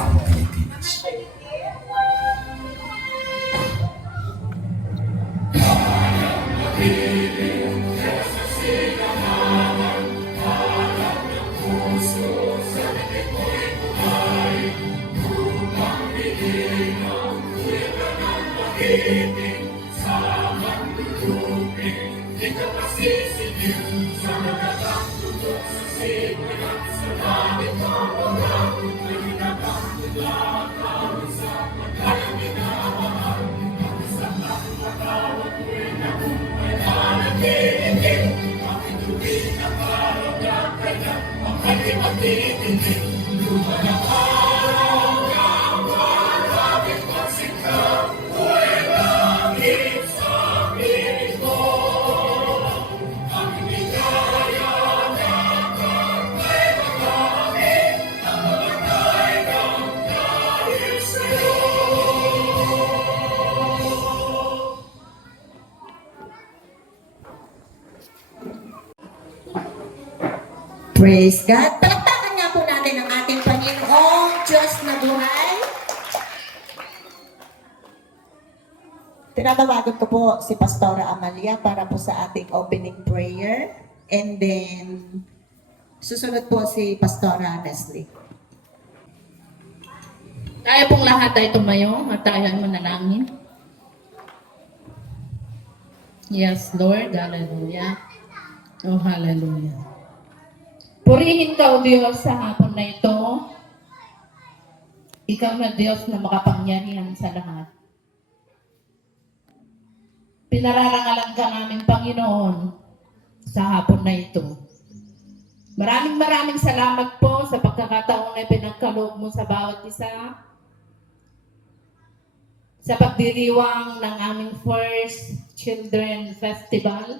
Bagong Pilipinas. Praise God. Palakpakan nga po natin ang ating Panginoong Diyos na buhay. Tinatawagan ko po si Pastora Amalia para po sa ating opening prayer. And then, susunod po si Pastora Nestle. Tayo pong lahat ay tumayo at tayo ay manalangin. Yes, Lord. Hallelujah. Oh, hallelujah. Purihin ka, O Diyos, sa hapon na ito. Ikaw na Diyos na makapangyarihan sa lahat. Pinararangalan ka namin, Panginoon, sa hapon na ito. Maraming salamat po sa pagkakataon na pinagkaloob mo sa bawat isa. Sa pagdiriwang ng aming First Children Festival.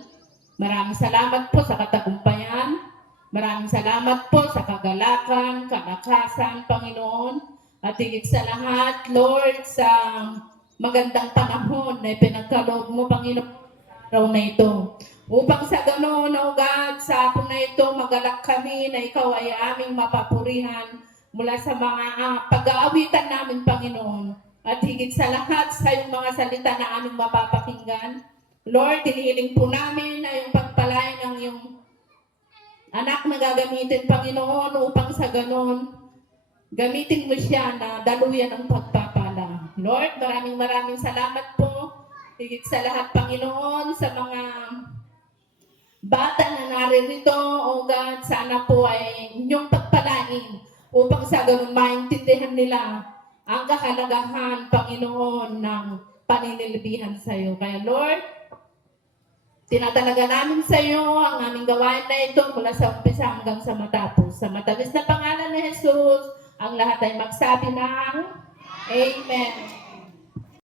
Maraming salamat po sa katagumpayan. Maraming salamat po sa kagalakan, kalakasan, Panginoon. At higit sa lahat, Lord, sa magandang panahon na ipinagkaloob mo, Panginoon, sa araw na ito. Upang sa ganoon, O God, sa hapon na ito, magalak kami na ikaw ay aming mapapurihan mula sa mga pag-aawitan namin, Panginoon. At higit sa lahat, sa iyong mga salita na aming mapapakinggan. Lord, hinihiling po namin na yung pagpalain ng iyong anak na gagamitin, Panginoon, upang sa ganon, gamitin mo siya na daluyan ng pagpapala. Lord, maraming salamat po. Higit sa lahat, Panginoon, sa mga bata na naririto, O God, sana po ay inyong pagpalain upang sa ganon maintindihan nila ang kahalagahan, Panginoon, ng paninilbihan sa iyo. Kaya, Lord, tinatalaga namin sa iyo ang aming gawain na ito mula sa umpisa hanggang sa matapos. Sa matamis na pangalan ni Jesus, ang lahat ay magsabi ng Amen.